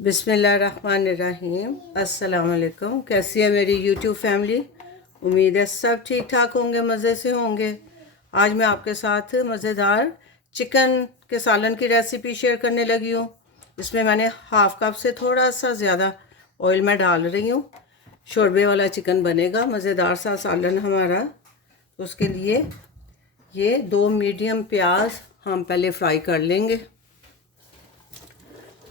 बिस्मिल्लाहिर्रहमानिर्रहीम। अस्सलाम वालेकुम। कैसी है मेरी यूट्यूब फैमिली? उम्मीद है सब ठीक ठाक होंगे, मज़े से होंगे। आज मैं आपके साथ मज़ेदार चिकन के सालन की रेसिपी शेयर करने लगी हूँ। इसमें मैंने हाफ़ कप से थोड़ा सा ज़्यादा ऑयल में डाल रही हूँ। शोरबे वाला चिकन बनेगा, मज़ेदार सा सालन हमारा। उसके लिए ये 2 मीडियम प्याज हम पहले फ्राई कर लेंगे।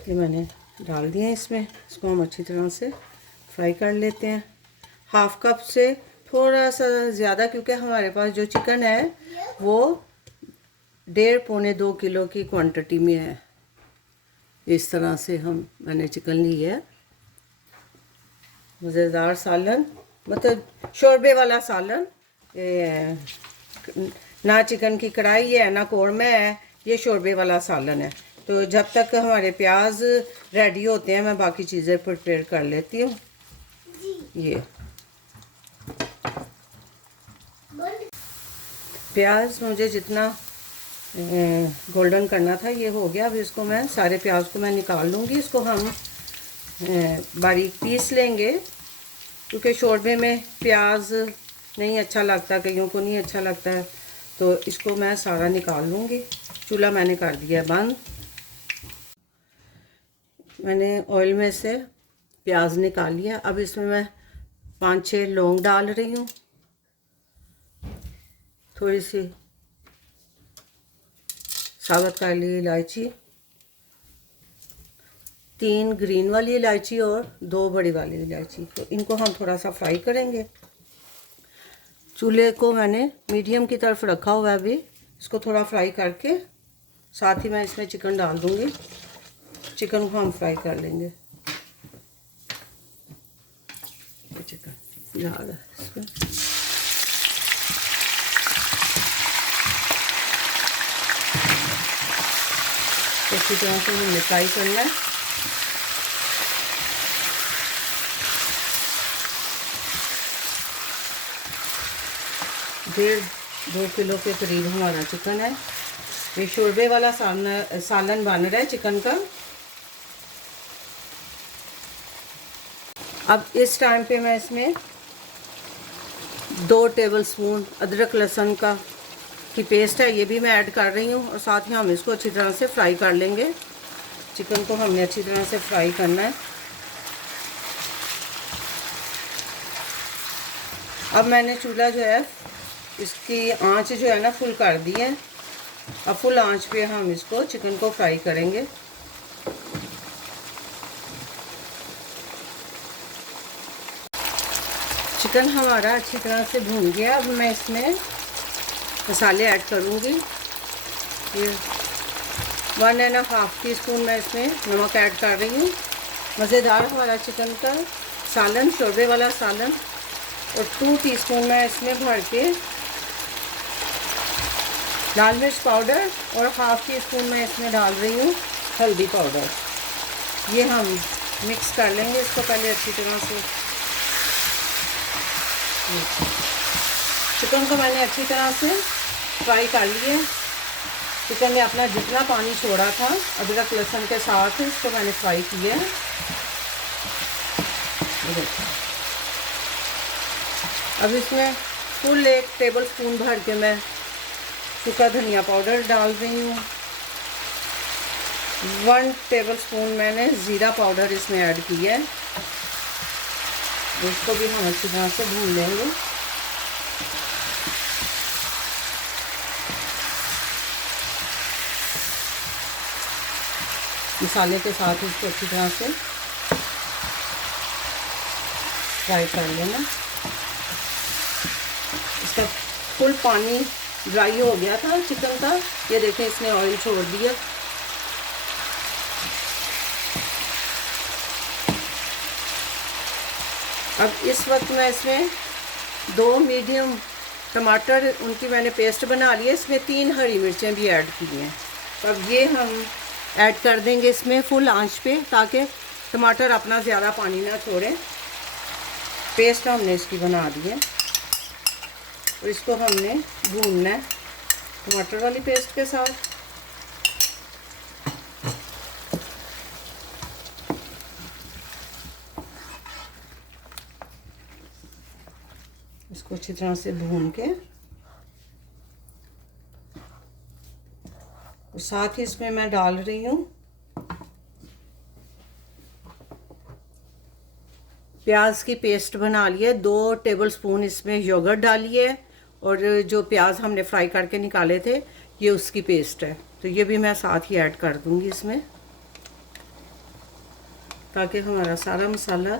ये मैंने डाल दिए इसमें, इसको हम अच्छी तरह से फ्राई कर लेते हैं। हाफ़ कप से थोड़ा सा ज़्यादा, क्योंकि हमारे पास जो चिकन है वो 1.5-2 किलो की क्वांटिटी में है। इस तरह से मैंने चिकन ली है। मज़ेदार सालन, मतलब शोरबे वाला सालन। ना चिकन की कढ़ाई है ना कौरमा है, ये शोरबे वाला सालन है। तो जब तक हमारे प्याज रेडी होते हैं मैं बाकी चीज़ें प्रिपेयर कर लेती हूँ। ये प्याज मुझे जितना गोल्डन करना था ये हो गया। अभी इसको मैं सारे प्याज को मैं निकाल लूँगी। इसको हम बारीक पीस लेंगे, क्योंकि शोरबे में प्याज नहीं अच्छा लगता, कईयों को नहीं अच्छा लगता है। तो इसको मैं सारा निकाल लूँगी। चूल्हा मैंने कर दिया बंद। मैंने ऑयल में से प्याज निकाल लिया। अब इसमें मैं 5-6 लौंग डाल रही हूँ, थोड़ी सी साबुत काली इलायची, 3 ग्रीन वाली इलायची और 2 बड़ी वाली इलायची। तो इनको हम थोड़ा सा फ्राई करेंगे। चूल्हे को मैंने मीडियम की तरफ रखा हुआ है। अभी इसको थोड़ा फ्राई करके साथ ही मैं इसमें चिकन डाल दूँगी। चिकन को हम फ्राई कर लेंगे। चिकन डाल इसमें अच्छी तरह से हमें फ्राई करना है। डेढ़ 2 किलो के करीब हमारा चिकन है। ये शोरबे वाला सालन बन रहा है चिकन का। अब इस टाइम पे मैं इसमें 2 टेबलस्पून अदरक लहसुन की पेस्ट है, ये भी मैं ऐड कर रही हूँ। और साथ ही हम इसको अच्छी तरह से फ्राई कर लेंगे। चिकन को हमने अच्छी तरह से फ्राई करना है। अब मैंने चूल्हा जो है, इसकी आंच जो है ना फुल कर दी है। अब फुल आंच पे हम इसको चिकन को फ्राई करेंगे। चिकन हमारा अच्छी तरह से भून गया। अब मैं इसमें मसाले ऐड करूँगी। ये 1.5 टीस्पून मैं इसमें नमक ऐड कर रही हूँ। मज़ेदार हमारा चिकन का सालन, शोरबे वाला सालन। और 2 टीस्पून मैं इसमें भर के लाल मिर्च पाउडर और 1/2 टीस्पून मैं इसमें डाल रही हूँ हल्दी पाउडर। ये हम मिक्स कर लेंगे इसको पहले अच्छी तरह से। चिकन को मैंने अच्छी तरह से फ्राई कर लिए। चिकन ने अपना जितना पानी छोड़ा था अदरक लहसुन के साथ, इसको मैंने फ्राई किया। अब इसमें फुल 1 टेबलस्पून भर के मैं सूखा धनिया पाउडर डाल रही हूँ। 1 टेबलस्पून मैंने ज़ीरा पाउडर इसमें ऐड किया है। इसको भी हम अच्छी तरह से भून लेंगे। मसाले के साथ इसको अच्छी तरह से फ्राई कर लेना। इसका फुल पानी ड्राई हो गया था चिकन का। ये देखें इसने ऑयल छोड़ दिया। अब इस वक्त मैं इसमें 2 मीडियम टमाटर, उनकी मैंने पेस्ट बना ली है। इसमें 3 हरी मिर्चें भी ऐड की हैं। तो अब ये हम ऐड कर देंगे इसमें फुल आंच पे, ताकि टमाटर अपना ज़्यादा पानी ना छोड़े। पेस्ट हमने इसकी बना दी है और इसको हमने भूनना है टमाटर वाली पेस्ट के साथ। इसको अच्छी तरह से भून के, और साथ ही इसमें मैं डाल रही हूँ प्याज की पेस्ट बना लिए। 2 टेबलस्पून इसमें योगर्ट डालिए, और जो प्याज हमने फ्राई करके निकाले थे ये उसकी पेस्ट है, तो ये भी मैं साथ ही ऐड कर दूंगी इसमें, ताकि हमारा सारा मसाला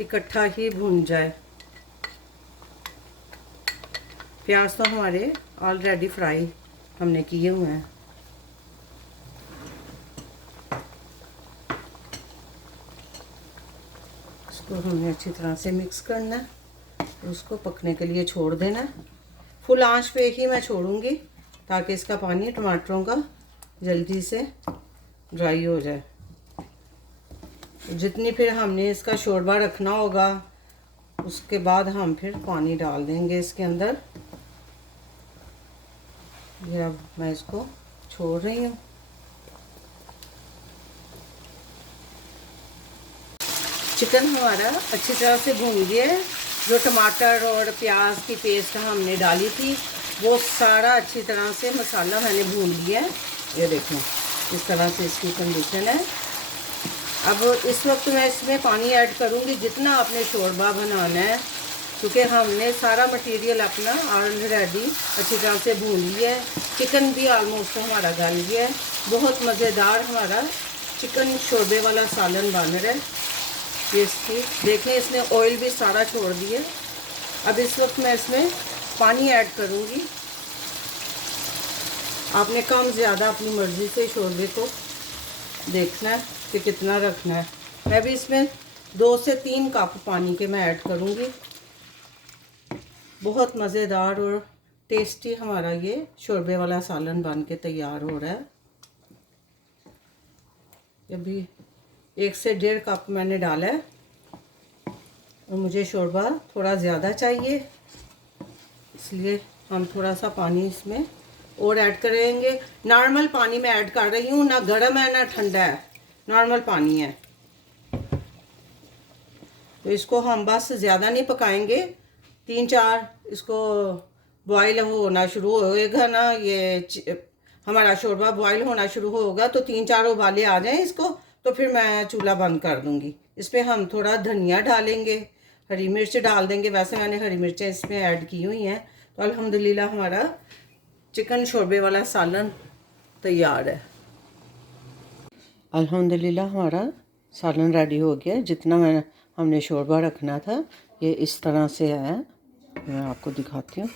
इकट्ठा ही भून जाए। प्याज तो हमारे ऑलरेडी फ्राई हमने किए हुए हैं। इसको हमने अच्छी तरह से मिक्स करना है, उसको पकने के लिए छोड़ देना है। फुल आंच पे ही मैं छोड़ूंगी, ताकि इसका पानी टमाटरों का जल्दी से ड्राई हो जाए। जितनी फिर हमने इसका शोरबा रखना होगा, उसके बाद हम फिर पानी डाल देंगे इसके अंदर। ये अब मैं इसको छोड़ रही हूँ। चिकन हमारा अच्छी तरह से भून गया है। जो टमाटर और प्याज की पेस्ट हमने डाली थी वो सारा अच्छी तरह से मसाला मैंने भून लिया है। ये देखें, इस तरह से इसकी कंडीशन है। अब इस वक्त मैं इसमें पानी ऐड करूँगी जितना आपने शोरबा बनाना है, क्योंकि हमने सारा मटेरियल अपना ऑलरेडी अच्छी तरह से भून लिया है। चिकन भी ऑलमोस्ट हमारा गल गया है। बहुत मज़ेदार हमारा चिकन शोरबे वाला सालन बन रहा है। ये इसकी देखें, इसने ऑयल भी सारा छोड़ दिया। अब इस वक्त मैं इसमें पानी ऐड करूँगी। आपने कम ज़्यादा अपनी मर्ज़ी से शोरबे को देखना है कि कितना रखना है। मैं भी इसमें 2 से 3 कप पानी के मैं ऐड करूँगी। बहुत मज़ेदार और टेस्टी हमारा ये शोरबे वाला सालन बन के तैयार हो रहा है। अभी 1 से 1.5 कप मैंने डाला है, और मुझे शोरबा थोड़ा ज़्यादा चाहिए, इसलिए हम थोड़ा सा पानी इसमें और ऐड करेंगे। नॉर्मल पानी मैं ऐड कर रही हूँ, ना गर्म है ना ठंडा है, नॉर्मल पानी है। तो इसको हम बस ज़्यादा नहीं पकाएंगे, 3-4 इसको बॉयल होना शुरू होएगा ना, ये हमारा शोरबा बॉयल होना शुरू होगा तो 3-4 उबाले आ जाएं इसको, तो फिर मैं चूल्हा बंद कर दूंगी। इसमें हम थोड़ा धनिया डालेंगे, हरी मिर्च डाल देंगे। वैसे मैंने हरी मिर्चें इसमें ऐड की हुई हैं। तो अल्हम्दुलिल्लाह हमारा चिकन शोरबे वाला सालन तैयार है। अल्हम्दुलिल्लाह हमारा सालन रेडी हो गया। जितना हमने शोरबा रखना था ये इस तरह से है। मैं आपको दिखाती हूँ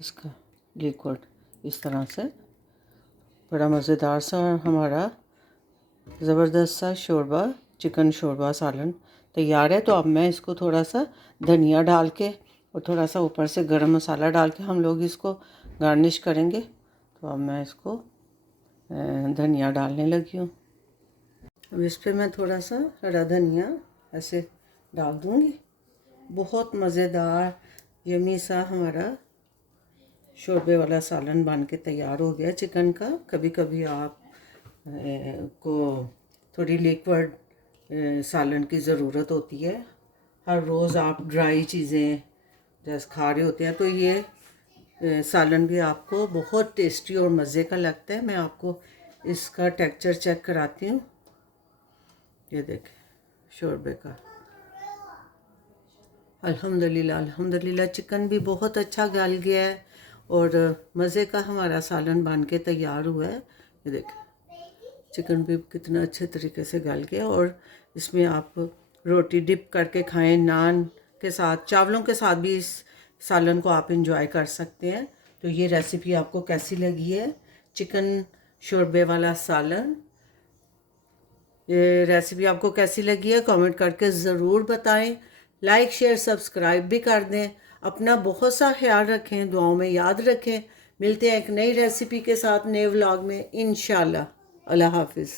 इसका लिक्विड, इस तरह से बड़ा मज़ेदार सा हमारा ज़बरदस्त सा शोरबा, चिकन शोरबा सालन तैयार है। तो अब मैं इसको थोड़ा सा धनिया डाल के और थोड़ा सा ऊपर से गरम मसाला डाल के हम लोग इसको गार्निश करेंगे। तो अब मैं इसको धनिया डालने लगी हूँ। अब इस पर मैं थोड़ा सा हरा धनिया ऐसे डाल दूँगी। बहुत मज़ेदार यमी सा हमारा शोरबे वाला सालन बन के तैयार हो गया चिकन का। कभी कभी आप को थोड़ी लिक्विड सालन की ज़रूरत होती है। हर रोज़ आप ड्राई चीज़ें जैसे खा रहे होते हैं, तो ये सालन भी आपको बहुत टेस्टी और मज़े का लगता है। मैं आपको इसका टेक्सचर चेक कराती हूँ। ये देखें शोरबे का। अल्हम्दुलिल्लाह अल्हम्दुलिल्लाह चिकन भी बहुत अच्छा गल गया है और मज़े का हमारा सालन बन के तैयार हुआ है। ये देखें चिकन भी कितना अच्छे तरीके से गल गया। और इसमें आप रोटी डिप करके खाएं, नान के साथ, चावलों के साथ भी इस सालन को आप इंजॉय कर सकते हैं। तो ये रेसिपी आपको कैसी लगी है, चिकन शोरबे वाला सालन, ये रेसिपी आपको कैसी लगी है कमेंट करके ज़रूर बताएं। लाइक शेयर सब्सक्राइब भी कर दें। अपना बहुत सा ख्याल रखें, दुआओं में याद रखें। मिलते हैं एक नई रेसिपी के साथ नए व्लॉग में इंशाल्लाह। अल्लाह हाफिज़।